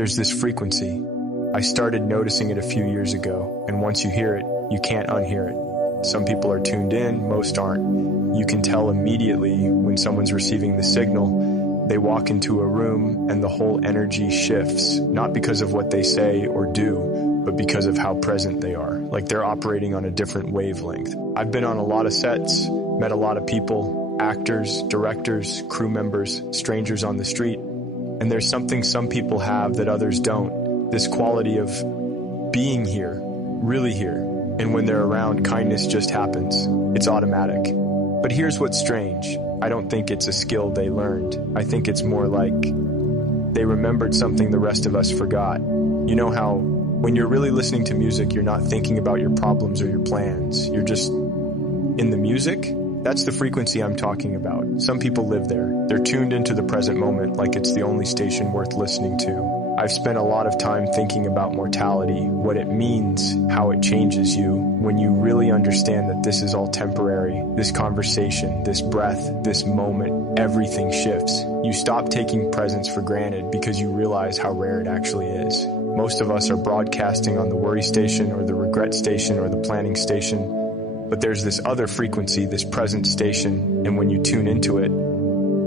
There's this frequency. I started noticing it a few years ago, and once you hear it, you can't unhear it. Some people are tuned in, most aren't. You can tell immediately when someone's receiving the signal. They walk into a room and the whole energy shifts, not because of what they say or do, but because of how present they are. Like they're operating on a different wavelength. I've been on a lot of sets, met a lot of people, actors, directors, crew members, strangers on the street. And there's something some people have that others don't. This quality of being here, really here. And when they're around, kindness just happens. It's automatic. But here's what's strange. I don't think it's a skill they learned. I think it's more like they remembered something the rest of us forgot. You know how when you're really listening to music, you're not thinking about your problems or your plans. You're just in the music? That's the frequency I'm talking about. Some people live there. They're tuned into the present moment like it's the only station worth listening to. I've spent a lot of time thinking about mortality, what it means, how it changes you, when you really understand that this is all temporary. This conversation, this breath, this moment, everything shifts. You stop taking presence for granted because you realize how rare it actually is. Most of us are broadcasting on the worry station or the regret station or the planning station. But there's this other frequency, this present station, and when you tune into it,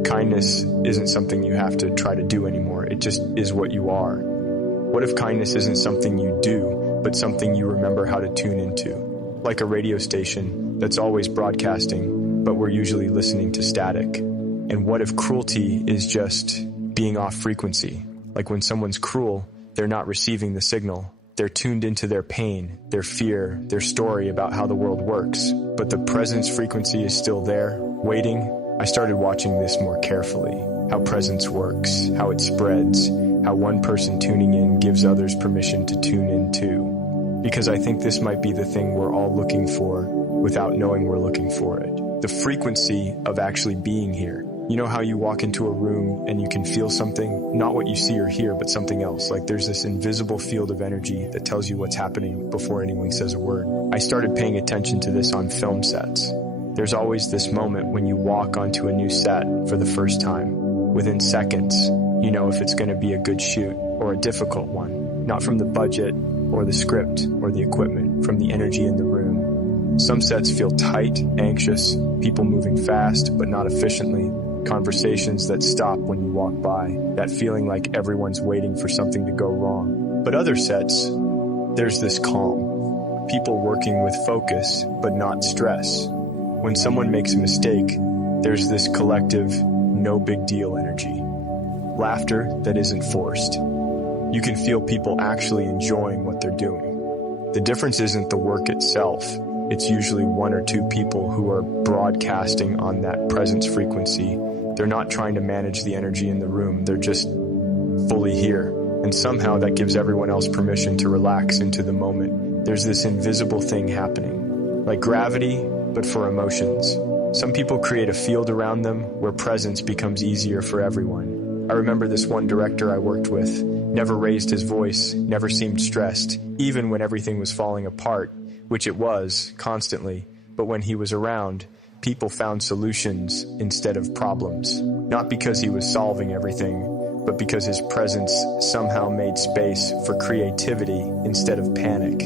kindness isn't something you have to try to do anymore. It just is what you are. What if kindness isn't something you do, but something you remember how to tune into? Like a radio station that's always broadcasting, but we're usually listening to static. And what if cruelty is just being off frequency? Like when someone's cruel, they're not receiving the signal. They're tuned into their pain, their fear, their story about how the world works. But the presence frequency is still there, waiting. I started watching this more carefully. How presence works, how it spreads, how one person tuning in gives others permission to tune in too. Because I think this might be the thing we're all looking for without knowing we're looking for it. The frequency of actually being here. You know how you walk into a room and you can feel something, not what you see or hear, but something else. Like there's this invisible field of energy that tells you what's happening before anyone says a word. I started paying attention to this on film sets. There's always this moment when you walk onto a new set for the first time. Within seconds, you know if it's going to be a good shoot or a difficult one. Not from the budget or the script or the equipment, from the energy in the room. Some sets feel tight, anxious, people moving fast but not efficiently. Conversations that stop when you walk by, that feeling like everyone's waiting for something to go wrong. But other sets, there's this calm. People working with focus, but not stress. When someone makes a mistake, there's this collective, no big deal energy. Laughter that isn't forced. You can feel people actually enjoying what they're doing. The difference isn't the work itself. It's usually one or two people who are broadcasting on that presence frequency. They're not trying to manage the energy in the room. They're just fully here. And somehow that gives everyone else permission to relax into the moment. There's this invisible thing happening. Like gravity, but for emotions. Some people create a field around them where presence becomes easier for everyone. I remember this one director I worked with never raised his voice, never seemed stressed, even when everything was falling apart, which it was, constantly. But when he was around, people found solutions instead of problems. Not because he was solving everything, but because his presence somehow made space for creativity instead of panic.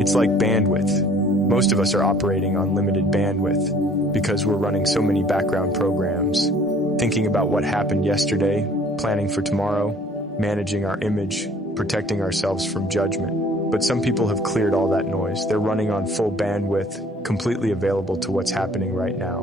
It's like bandwidth. Most of us are operating on limited bandwidth because we're running so many background programs, thinking about what happened yesterday, planning for tomorrow, managing our image, protecting ourselves from judgment. But some people have cleared all that noise. They're running on full bandwidth, completely available to what's happening right now.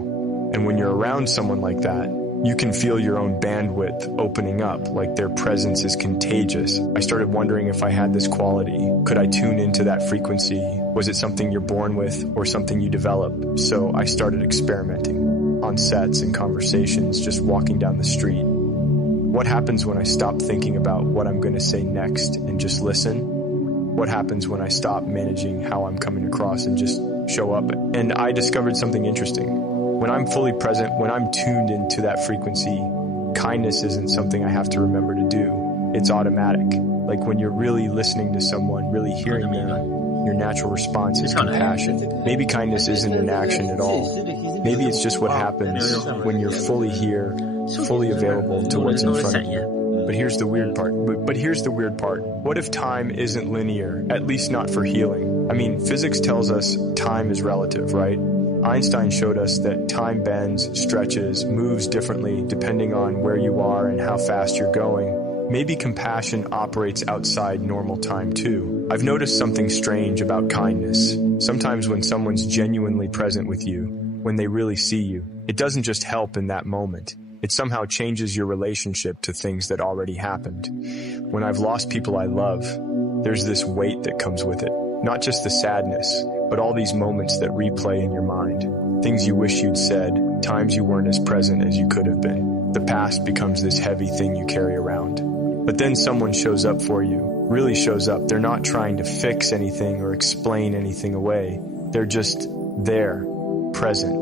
And when you're around someone like that, you can feel your own bandwidth opening up, like their presence is contagious. I started wondering if I had this quality. Could I tune into that frequency? Was it something you're born with or something you develop? So I started experimenting on sets and conversations, just walking down the street. What happens when I stop thinking about what I'm going to say next and just listen? What happens when I stop managing how I'm coming across and just show up? And I discovered something interesting. When I'm fully present, when I'm tuned into that frequency, kindness isn't something I have to remember to do. It's automatic. Like when you're really listening to someone, really hearing them, your natural response is compassion. Maybe kindness isn't an action at all. Maybe it's just what happens when you're fully here, fully available to what's in front of you. But here's the weird part. But here's the weird part. What if time isn't linear, at least not for healing? I mean, physics tells us time is relative, right? Einstein showed us that time bends, stretches, moves differently depending on where you are and how fast you're going. Maybe compassion operates outside normal time too. I've noticed something strange about kindness. Sometimes when someone's genuinely present with you, when they really see you, it doesn't just help in that moment. It somehow changes your relationship to things that already happened. When I've lost people I love, there's this weight that comes with it. Not just the sadness, but all these moments that replay in your mind. Things you wish you'd said, times you weren't as present as you could have been. The past becomes this heavy thing you carry around. But then someone shows up for you, really shows up. They're not trying to fix anything or explain anything away. They're just there, present.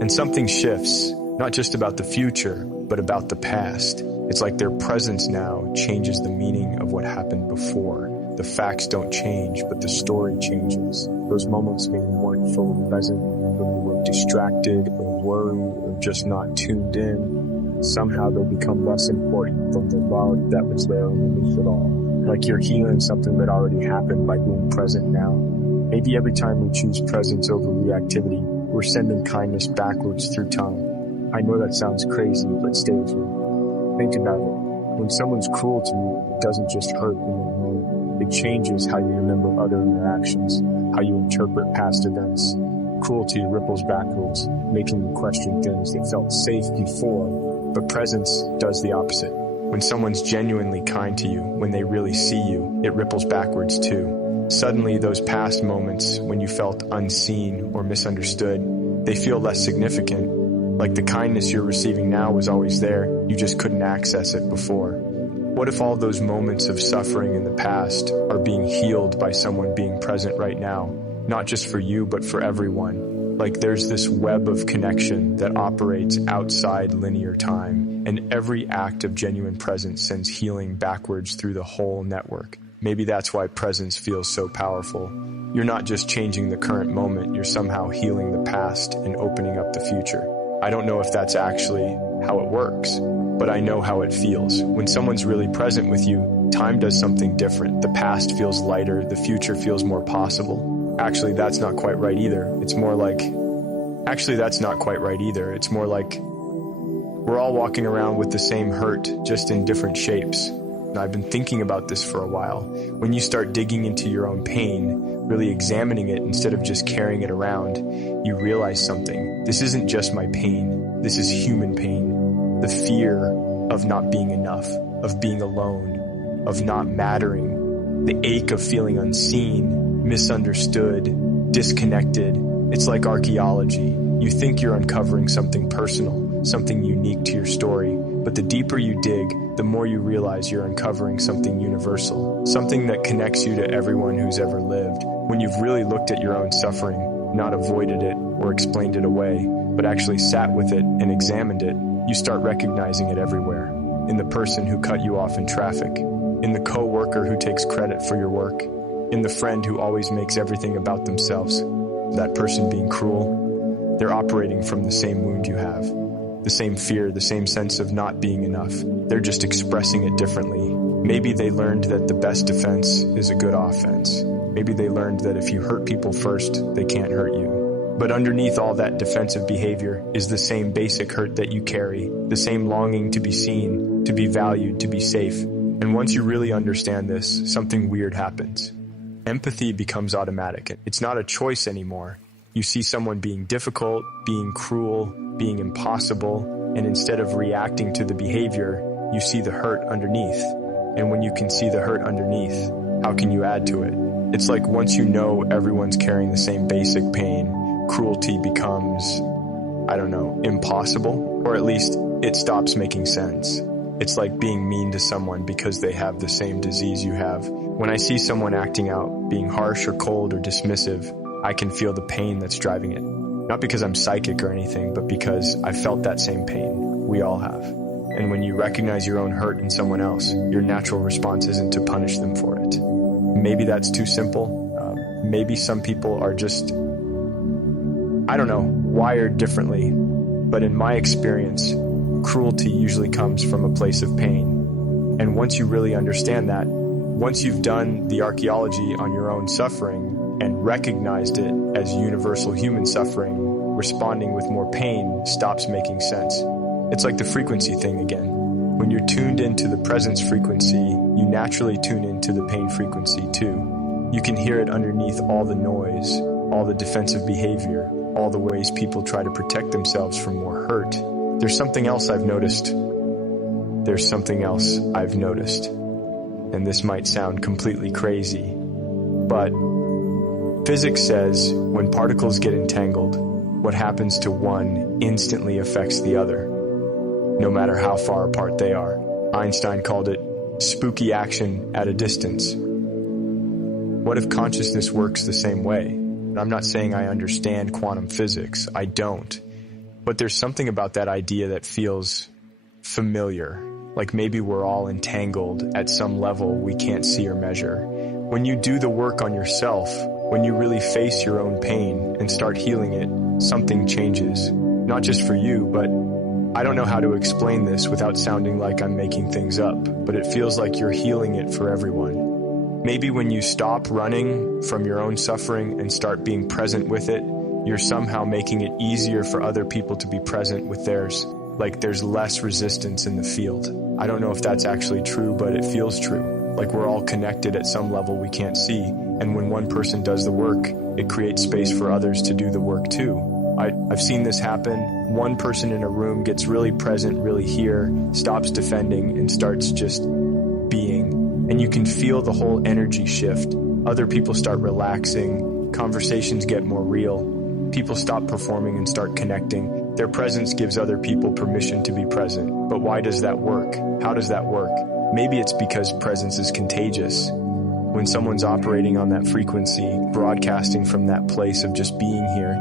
And something shifts, not just about the future, but about the past. It's like their presence now changes the meaning of what happened before. The facts don't change, but the story changes. Those moments when you weren't fully present, when you were distracted or worried or just not tuned in, somehow they'll become less important than the love that was there underneath it all. Like you're healing something that already happened by being present now. Maybe every time we choose presence over reactivity, we're sending kindness backwards through time. I know that sounds crazy, but stay with me. Think about it. When someone's cruel to you, it doesn't just hurt in the moment. It changes how you remember other interactions, how you interpret past events. Cruelty ripples backwards, making you question things that felt safe before, but presence does the opposite. When someone's genuinely kind to you, when they really see you, it ripples backwards too. Suddenly, those past moments when you felt unseen or misunderstood, they feel less significant. Like the kindness you're receiving now was always there, you just couldn't access it before. What if all those moments of suffering in the past are being healed by someone being present right now? Not just for you, but for everyone. Like there's this web of connection that operates outside linear time, and every act of genuine presence sends healing backwards through the whole network. Maybe that's why presence feels so powerful. You're not just changing the current moment, you're somehow healing the past and opening up the future. I don't know if that's actually how it works, but I know how it feels. When someone's really present with you, time does something different. The past feels lighter, the future feels more possible. Actually, that's not quite right either. It's more like we're all walking around with the same hurt, just in different shapes. And I've been thinking about this for a while. When you start digging into your own pain, really examining it instead of just carrying it around, you realize something. This isn't just my pain. This is human pain. The fear of not being enough, of being alone, of not mattering. The ache of feeling unseen, misunderstood, disconnected. It's like archaeology. You think you're uncovering something personal, something unique to your story, but the deeper you dig, the more you realize you're uncovering something universal, something that connects you to everyone who's ever lived. When you've really looked at your own suffering, not avoided it or explained it away, but actually sat with it and examined it, you start recognizing it everywhere. In the person who cut you off in traffic, in the co-worker who takes credit for your work, in the friend who always makes everything about themselves. That person being cruel, they're operating from the same wound you have. The same fear, the same sense of not being enough. They're just expressing it differently. Maybe they learned that the best defense is a good offense. Maybe they learned that if you hurt people first, they can't hurt you. But underneath all that defensive behavior is the same basic hurt that you carry, the same longing to be seen, to be valued, to be safe. And once you really understand this, something weird happens. Empathy becomes automatic. It's not a choice anymore. You see someone being difficult, being cruel, being impossible, and instead of reacting to the behavior, you see the hurt underneath. And when you can see the hurt underneath, how can you add to it? It's like once you know everyone's carrying the same basic pain, cruelty becomes, impossible, or at least it stops making sense. It's like being mean to someone because they have the same disease you have. When I see someone acting out, being harsh or cold or dismissive, I can feel the pain that's driving it. Not because I'm psychic or anything, but because I felt that same pain. We all have. And when you recognize your own hurt in someone else, your natural response isn't to punish them for it. Maybe that's too simple. Maybe some people are just, wired differently. But in my experience, cruelty usually comes from a place of pain. And once you really understand that, once you've done the archaeology on your own suffering and recognized it as universal human suffering, responding with more pain stops making sense. It's like the frequency thing again. When you're tuned into the presence frequency, you naturally tune into the pain frequency too. You can hear it underneath all the noise, all the defensive behavior, all the ways people try to protect themselves from more hurt. There's something else I've noticed. And this might sound completely crazy, but physics says when particles get entangled, what happens to one instantly affects the other, no matter how far apart they are. Einstein called it spooky action at a distance. What if consciousness works the same way? And I'm not saying I understand quantum physics. I don't. But there's something about that idea that feels familiar. Like maybe we're all entangled at some level we can't see or measure. When you do the work on yourself, when you really face your own pain and start healing it, something changes. Not just for you, but I don't know how to explain this without sounding like I'm making things up, but it feels like you're healing it for everyone. Maybe when you stop running from your own suffering and start being present with it, you're somehow making it easier for other people to be present with theirs. Like there's less resistance in the field. I don't know if that's actually true, but it feels true. Like we're all connected at some level we can't see. And when one person does the work, it creates space for others to do the work too. I've seen this happen. One person in a room gets really present, really here, stops defending, and starts just being. And you can feel the whole energy shift. Other people start relaxing. Conversations get more real. People stop performing and start connecting. Their presence gives other people permission to be present. But why does that work? How does that work? Maybe it's because presence is contagious. When someone's operating on that frequency, broadcasting from that place of just being here,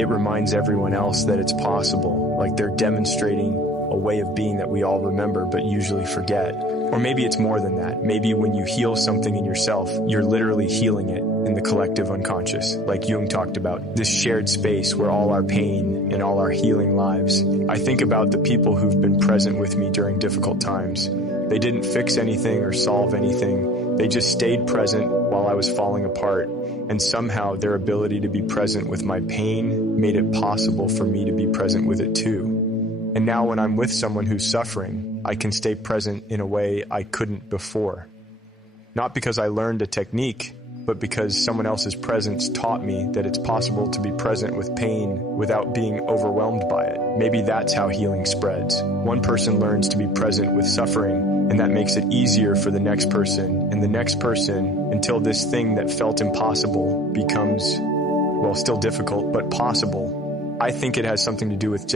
it reminds everyone else that it's possible. Like they're demonstrating a way of being that we all remember but usually forget. Or maybe it's more than that. Maybe when you heal something in yourself, you're literally healing it in the collective unconscious, like Jung talked about, this shared space where all our pain and all our healing lives. I think about the people who've been present with me during difficult times. They didn't fix anything or solve anything. They just stayed present while I was falling apart. And somehow their ability to be present with my pain made it possible for me to be present with it too. And now when I'm with someone who's suffering, I can stay present in a way I couldn't before. Not because I learned a technique, but because someone else's presence taught me that it's possible to be present with pain without being overwhelmed by it. Maybe that's how healing spreads. One person learns to be present with suffering, and that makes it easier for the next person, and the next person, until this thing that felt impossible becomes, well, still difficult, but possible. I think it has something to do with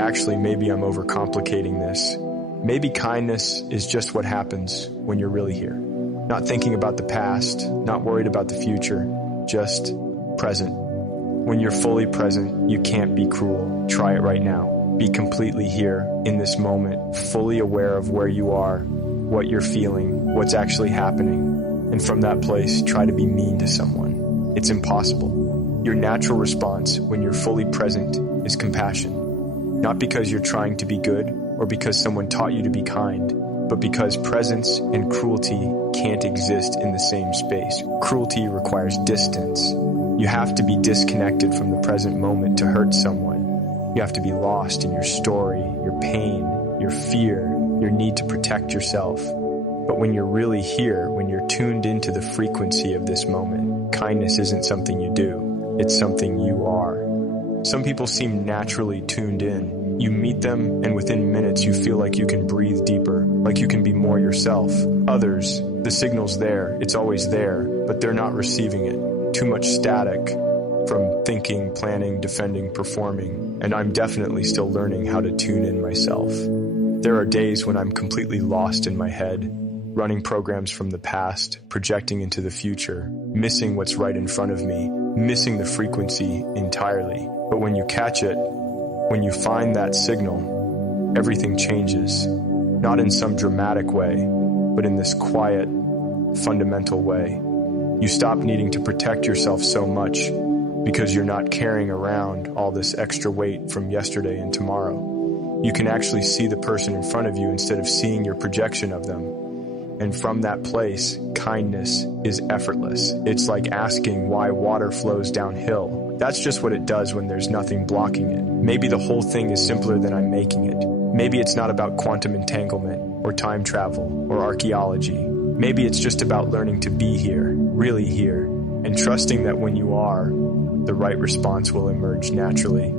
actually, maybe I'm overcomplicating this. Maybe kindness is just what happens when you're really here. Not thinking about the past, not worried about the future, just present. When you're fully present, you can't be cruel. Try it right now. Be completely here in this moment, fully aware of where you are, what you're feeling, what's actually happening. And from that place, try to be mean to someone. It's impossible. Your natural response when you're fully present is compassion. Not because you're trying to be good or because someone taught you to be kind, but because presence and cruelty can't exist in the same space. Cruelty requires distance. You have to be disconnected from the present moment to hurt someone. You have to be lost in your story, your pain, your fear, your need to protect yourself. But when you're really here, when you're tuned into the frequency of this moment, kindness isn't something you do. It's something you are. Some people seem naturally tuned in. You meet them, and within minutes you feel like you can breathe deeper, like you can be more yourself. Others, the signal's there, it's always there, but they're not receiving it. Too much static from thinking, planning, defending, performing, and I'm definitely still learning how to tune in myself. There are days when I'm completely lost in my head, running programs from the past, projecting into the future, missing what's right in front of me, missing the frequency entirely. But when you catch it, when you find that signal, everything changes. Not in some dramatic way, but in this quiet, fundamental way. You stop needing to protect yourself so much because you're not carrying around all this extra weight from yesterday and tomorrow. You can actually see the person in front of you instead of seeing your projection of them. And from that place, kindness is effortless. It's like asking why water flows downhill. That's just what it does when there's nothing blocking it. Maybe the whole thing is simpler than I'm making it. Maybe it's not about quantum entanglement, or time travel, or archaeology. Maybe it's just about learning to be here, really here, and trusting that when you are, the right response will emerge naturally.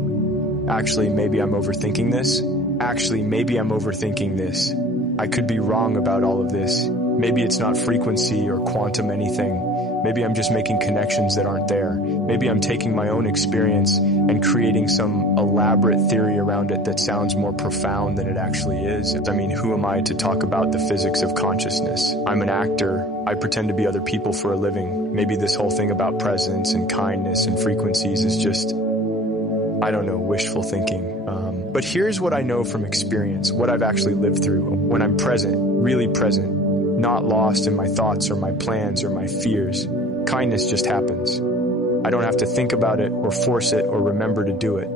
Actually, maybe I'm overthinking this. I could be wrong about all of this. Maybe it's not frequency or quantum anything. Maybe I'm just making connections that aren't there. Maybe I'm taking my own experience and creating some elaborate theory around it that sounds more profound than it actually is. I mean, who am I to talk about the physics of consciousness? I'm an actor. I pretend to be other people for a living. Maybe this whole thing about presence and kindness and frequencies is just, I don't know, wishful thinking. But here's what I know from experience, what I've actually lived through. When I'm present, really present, not lost in my thoughts or my plans or my fears, kindness just happens. I don't have to think about it or force it or remember to do it.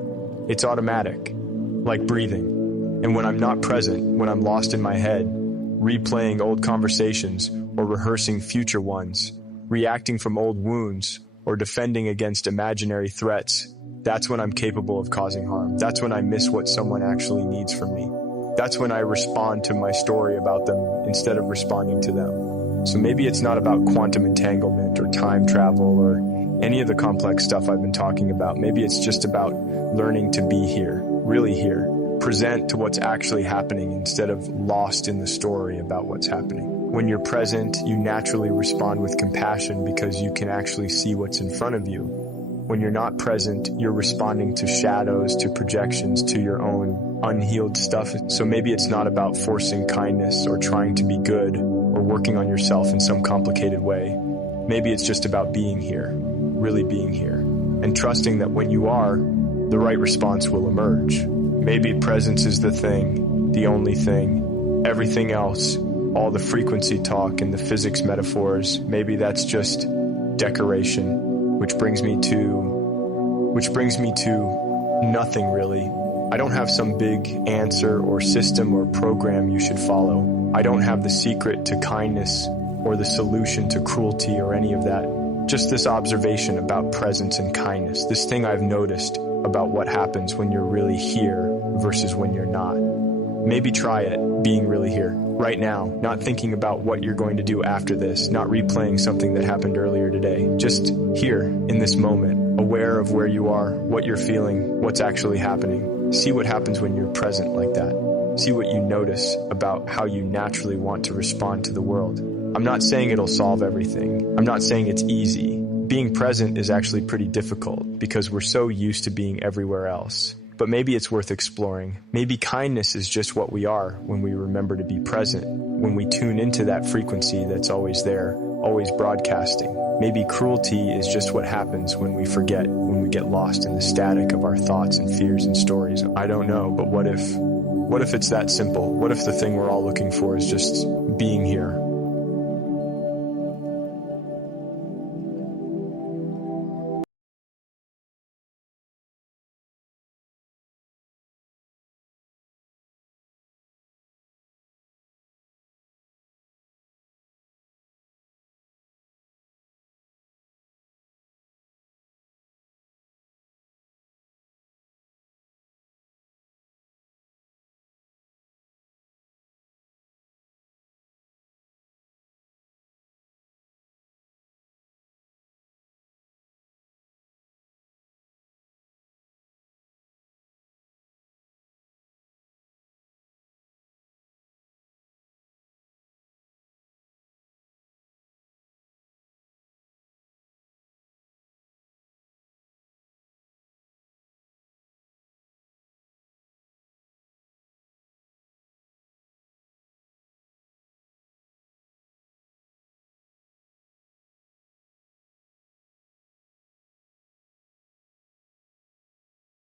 It's automatic, like breathing. And when I'm not present, when I'm lost in my head, replaying old conversations or rehearsing future ones, reacting from old wounds or defending against imaginary threats, that's when I'm capable of causing harm. That's when I miss what someone actually needs from me. That's when I respond to my story about them instead of responding to them. So maybe it's not about quantum entanglement or time travel or any of the complex stuff I've been talking about. Maybe it's just about learning to be here, really here, present to what's actually happening instead of lost in the story about what's happening. When you're present, you naturally respond with compassion because you can actually see what's in front of you. When you're not present, you're responding to shadows, to projections, to your own unhealed stuff. So maybe it's not about forcing kindness or trying to be good or working on yourself in some complicated way. Maybe it's just about being here, really being here, and trusting that when you are, the right response will emerge. Maybe presence is the thing, the only thing. Everything else, all the frequency talk and the physics metaphors, maybe that's just decoration. Which brings me to nothing really. I don't have some big answer or system or program you should follow. I don't have the secret to kindness or the solution to cruelty or any of that. Just this observation about presence and kindness, this thing I've noticed about what happens when you're really here versus when you're not. Maybe try it, being really here, right now, not thinking about what you're going to do after this, not replaying something that happened earlier today. Just here, in this moment, aware of where you are, what you're feeling, what's actually happening. See what happens when you're present like that. See what you notice about how you naturally want to respond to the world. I'm not saying it'll solve everything. I'm not saying it's easy. Being present is actually pretty difficult because we're so used to being everywhere else. But maybe it's worth exploring. Maybe kindness is just what we are when we remember to be present, when we tune into that frequency that's always there, always broadcasting. Maybe cruelty is just what happens when we forget, when we get lost in the static of our thoughts and fears and stories. I don't know, but what if it's that simple? What if the thing we're all looking for is just being here,